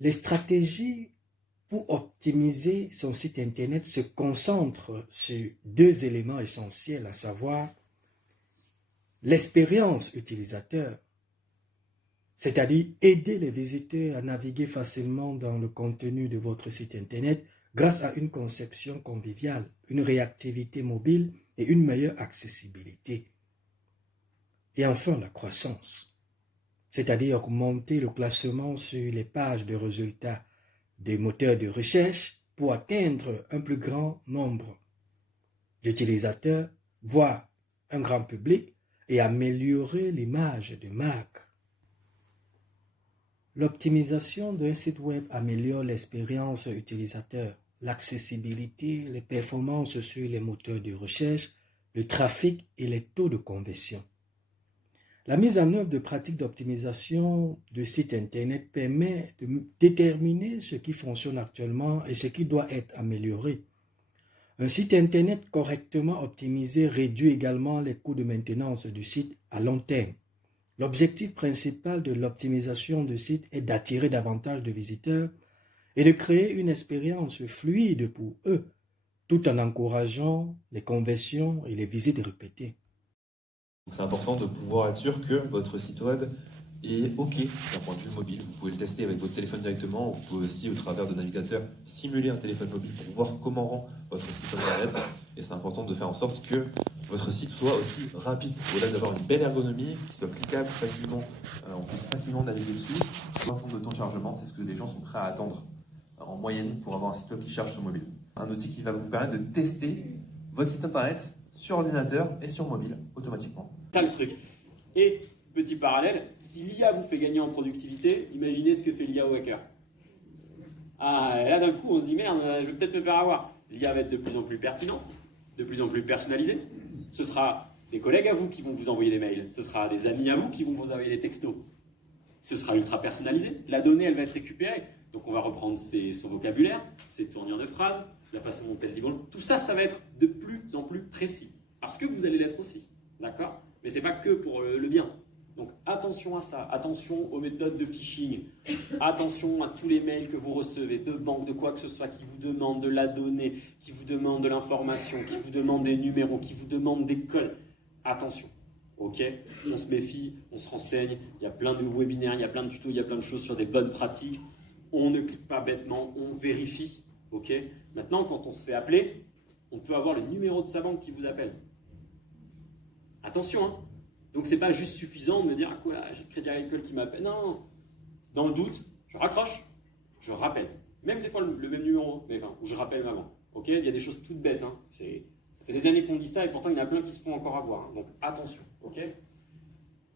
Les stratégies pour optimiser son site internet se concentrent sur deux éléments essentiels, à savoir l'expérience utilisateur, c'est-à-dire aider les visiteurs à naviguer facilement dans le contenu de votre site internet grâce à une conception conviviale, une réactivité mobile et une meilleure accessibilité. Et enfin, la croissance, c'est-à-dire augmenter le classement sur les pages de résultats des moteurs de recherche pour atteindre un plus grand nombre d'utilisateurs, voire un grand public, et améliorer l'image de marque. L'optimisation d'un site web améliore l'expérience utilisateur, l'accessibilité, les performances sur les moteurs de recherche, le trafic et les taux de conversion. La mise en œuvre de pratiques d'optimisation de sites internet permet de déterminer ce qui fonctionne actuellement et ce qui doit être amélioré. Un site internet correctement optimisé réduit également les coûts de maintenance du site à long terme. L'objectif principal de l'optimisation de site est d'attirer davantage de visiteurs et de créer une expérience fluide pour eux, tout en encourageant les conversions et les visites répétées. C'est important de pouvoir être sûr que votre site web est OK d'un point de vue mobile. Vous pouvez le tester avec votre téléphone directement, vous pouvez aussi, au travers de navigateur, simuler un téléphone mobile pour voir comment rend votre site internet. Et c'est important de faire en sorte que votre site soit aussi rapide. Au-delà d'avoir une belle ergonomie, qui soit cliquable facilement, on puisse facilement naviguer dessus. 3 secondes de temps de chargement, c'est ce que les gens sont prêts à attendre en moyenne pour avoir un site web qui charge sur mobile. Un outil qui va vous permettre de tester votre site internet sur ordinateur et sur mobile automatiquement. C'est ça le truc. Et petit parallèle, si l'IA vous fait gagner en productivité, imaginez ce que fait l'IA au hacker. Ah, et là d'un coup on se dit merde, je vais peut-être me faire avoir. L'IA va être de plus en plus pertinente, de plus en plus personnalisée. Ce sera des collègues à vous qui vont vous envoyer des mails, ce sera des amis à vous qui vont vous envoyer des textos. Ce sera ultra personnalisé. La donnée, elle va être récupérée. Donc on va reprendre son vocabulaire, ses tournures de phrases, la façon dont elle dit bon. Tout ça, ça va être de plus en plus précis. Parce que vous allez l'être aussi. D'accord ? Mais ce n'est pas que pour le bien. Donc attention à ça, attention aux méthodes de phishing, attention à tous les mails que vous recevez de banques, de quoi que ce soit, qui vous demandent de la donnée, qui vous demandent de l'information, qui vous demandent des numéros, qui vous demandent des codes. Attention, ok ? On se méfie, on se renseigne, il y a plein de webinaires, il y a plein de tutos, il y a plein de choses sur des bonnes pratiques. On ne clique pas bêtement, on vérifie, ok ? Maintenant, quand on se fait appeler, on peut avoir le numéro de sa banque qui vous appelle. Attention, hein. Donc c'est pas juste suffisant de me dire ah quoi, j'ai le Crédit Agricole qui m'appelle. Non, dans le doute, je raccroche, je rappelle. Même des fois le même numéro, mais enfin, où je rappelle ma banque. Ok, il y a des choses toutes bêtes. Hein. Ça fait des années qu'on dit ça et pourtant il y en a plein qui se font encore avoir. Hein. Donc attention, ok.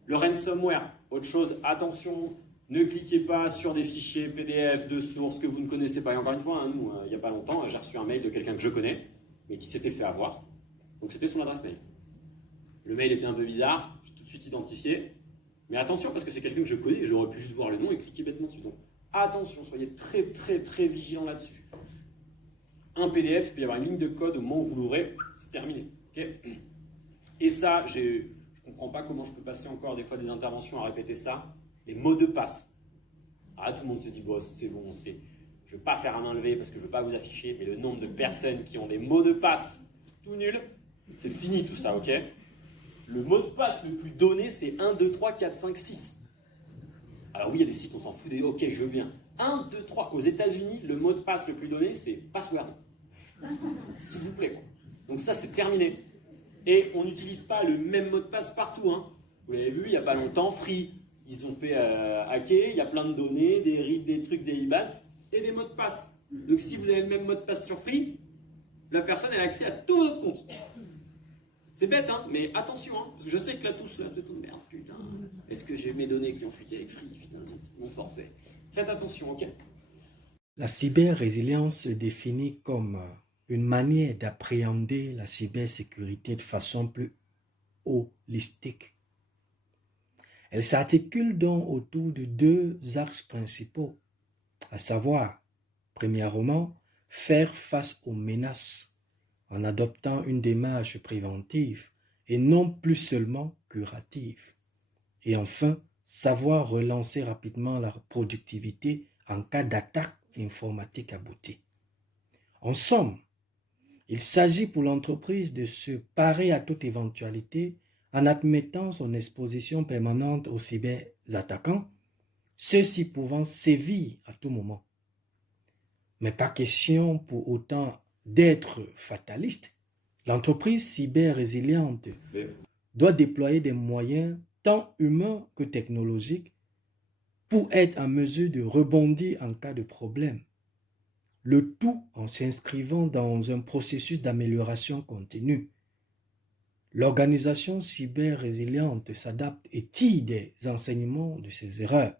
Le ransomware, autre chose, attention. Ne cliquez pas sur des fichiers PDF de sources que vous ne connaissez pas. Et encore une fois, hein, nous, il n'y a pas longtemps, j'ai reçu un mail de quelqu'un que je connais, mais qui s'était fait avoir. Donc c'était son adresse mail. Le mail était un peu bizarre, j'ai tout de suite identifié. Mais attention, parce que c'est quelqu'un que je connais et j'aurais pu juste voir le nom et cliquer bêtement dessus. Donc attention, soyez très très très vigilants là-dessus. Un PDF, il peut y avoir une ligne de code, au moment où vous l'ouvrez, c'est terminé. Okay, et ça, je ne comprends pas comment je peux passer encore des fois des interventions à répéter ça. Les mots de passe. Ah, tout le monde se dit, bon, c'est bon, je ne veux pas faire un main levée parce que je ne veux pas vous afficher, mais le nombre de personnes qui ont des mots de passe tout nuls, c'est fini tout ça, ok ? Le mot de passe le plus donné, c'est 1, 2, 3, 4, 5, 6. Alors oui, il y a des sites, on s'en fout des... Ok, je veux bien. 1, 2, 3. Aux États-Unis, le mot de passe le plus donné, c'est password. S'il vous plaît. Quoi. Donc ça, c'est terminé. Et on n'utilise pas le même mot de passe partout. Hein. Vous l'avez vu, il n'y a pas longtemps, Free, ils ont fait hacker, il y a plein de données, des RIB, des trucs, des IBAN, et des mots de passe. Donc si vous avez le même mot de passe sur Free, la personne elle a accès à tout votre compte. C'est bête, hein, mais attention, hein, parce que je sais que là, tous, là, merde, putain, est-ce que j'ai mes données qui ont fuité avec Free, putain, mon forfait. Faites attention, ok ? La cyber-résilience se définit comme une manière d'appréhender la cybersécurité de façon plus holistique. Elle s'articule donc autour de deux axes principaux, à savoir, premièrement, faire face aux menaces en adoptant une démarche préventive et non plus seulement curative. Et enfin, savoir relancer rapidement la productivité en cas d'attaque informatique aboutie. En somme, il s'agit pour l'entreprise de se parer à toute éventualité en admettant son exposition permanente aux cyberattaquants, ceux-ci pouvant sévir à tout moment. Mais pas question pour autant d'être fataliste. L'entreprise cyber-résiliente doit déployer des moyens tant humains que technologiques pour être en mesure de rebondir en cas de problème. Le tout en s'inscrivant dans un processus d'amélioration continue. L'organisation cyber-résiliente s'adapte et tire des enseignements de ses erreurs.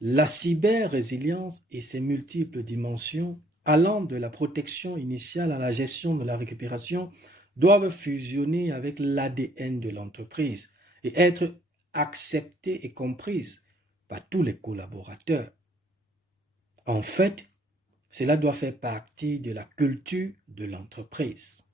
La cyber-résilience et ses multiples dimensions, allant de la protection initiale à la gestion de la récupération, doivent fusionner avec l'ADN de l'entreprise et être acceptées et comprises par tous les collaborateurs. En fait, cela doit faire partie de la culture de l'entreprise.